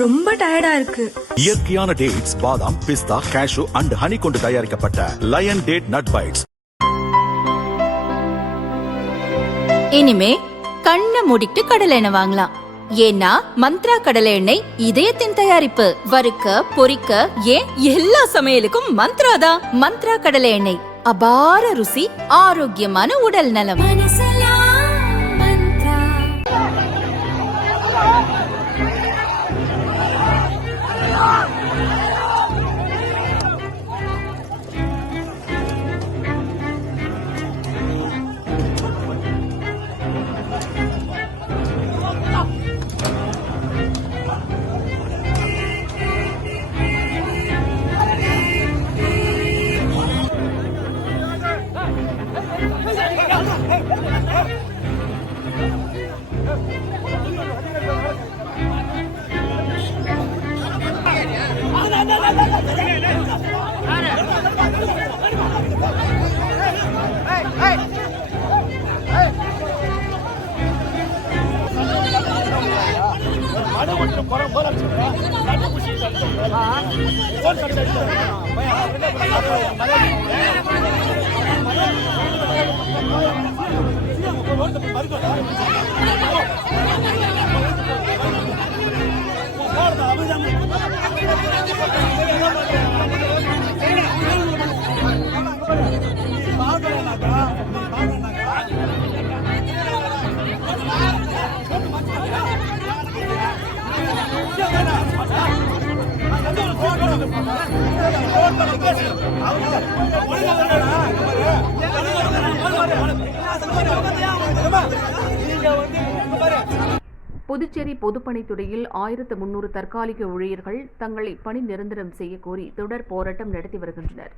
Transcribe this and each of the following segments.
ரொம்ப டயர்டா இருக்கு. இயற்கையான டேட்ஸ், பாதாம், பிஸ்தா, கேஷு அண்ட் ஹனி கொண்டு தயாரிக்கப்பட்ட லயன் டேட் நட் பைட்ஸ். இனிமே கண்ணை மூடிட்டு கடலை எண்ணெய் வாங்கலாம். ஏன்னா மந்த்ரா கடலை எண்ணெய் இதயத்தின் தயாரிப்பு. வறுக்க, பொரிக்க, ஏன் எல்லா சமையலுக்கும் மந்த்ரா தான். மந்த்ரா கடலை எண்ணெய், அபார ருசி, ஆரோக்கியமான உடல் நலம். புதுச்சேரி பொதுப்பணித்துறையில் 1300 தற்காலிக ஊழியர்கள் தங்களை பணி நிரந்தரம் செய்ய கோரி தொடர் போராட்டம் நடத்தி வருகின்றனர்.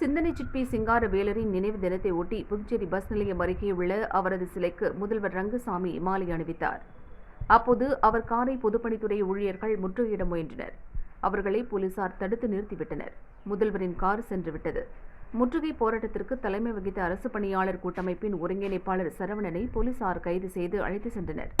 சிந்தனை சிற்பி சிங்காரவேலரின் நினைவு தினத்தை ஒட்டி புதுச்சேரி பஸ் நிலையம் அருகே உள்ள அவரது சிலைக்கு முதல்வர் ரங்கசாமி மாலை அணிவித்தார். அப்போது அவர் காரை பொதுப்பணித்துறை ஊழியர்கள் முற்றுகையிட முயன்றனர். அவர்களை போலீசார் தடுத்து நிறுத்திவிட்டனர். முதல்வரின் கார் சென்றுவிட்டது. முற்றுகை போராட்டத்திற்கு தலைமை வகித்த அரசு பணியாளர் கூட்டமைப்பின் ஒருங்கிணைப்பாளர் சரவணனை போலீசார் கைது செய்து அழைத்து சென்றனர்.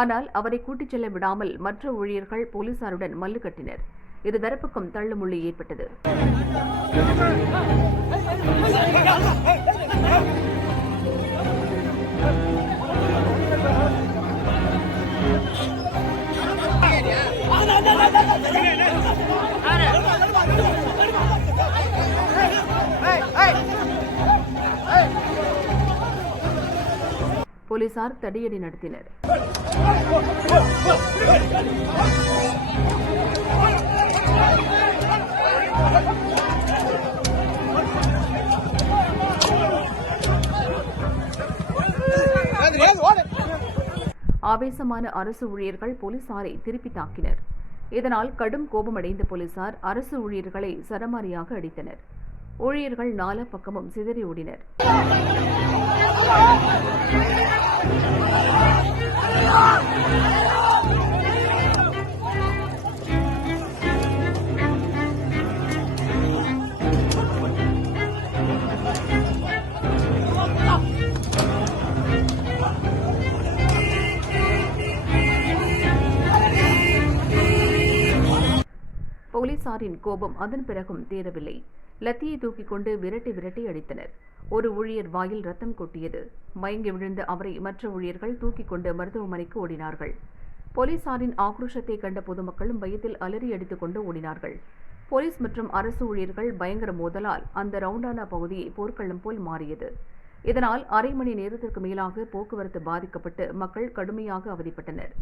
ஆனால் அவரை கூட்டிச் செல்ல விடாமல் மற்ற ஊழியர்கள் போலீசாருடன் மல்லு கட்டினர். இருதரப்புக்கும் தள்ளுமுள்ளு ஏற்பட்டது. போலீசார் தடியடி நடத்தினர். ஆவேசமான அரசு ஊழியர்கள் போலீசாரை திருப்பி தாக்கினர். இதனால் கடும் கோபமடைந்த போலீசார் அரசு ஊழியர்களை சரமாரியாக அடித்தனர். ஊழியர்கள் நாலா பக்கமும் சிதறி ஓடினர். போலீசாரின் கோபம் அதன் பிறகும் தீரவில்லை. லத்தியை தூக்கிக் கொண்டு விரட்டி விரட்டி அடித்தனர். ஒரு ஊழியர் வாயில் ரத்தம் கொட்டியது. மயங்கி விழுந்த அவரை மற்ற ஊழியர்கள் தூக்கிக் கொண்டு மருத்துவமனைக்கு ஓடினார்கள். போலீசாரின் ஆக்ரோஷத்தை கண்ட பொதுமக்களும் பயத்தில் அலறி அடித்துக் கொண்டு ஓடினார்கள். போலீஸ் மற்றும் அரசு ஊழியர்கள் பயங்கர மோதலால் அந்த ரவுண்டானா பகுதியை போர்க்களம் போல் மாறியது. இதனால் அரை மணி நேரத்திற்கு மேலாக போக்குவரத்து பாதிக்கப்பட்டு மக்கள் கடுமையாக அவதிப்பட்டனர்.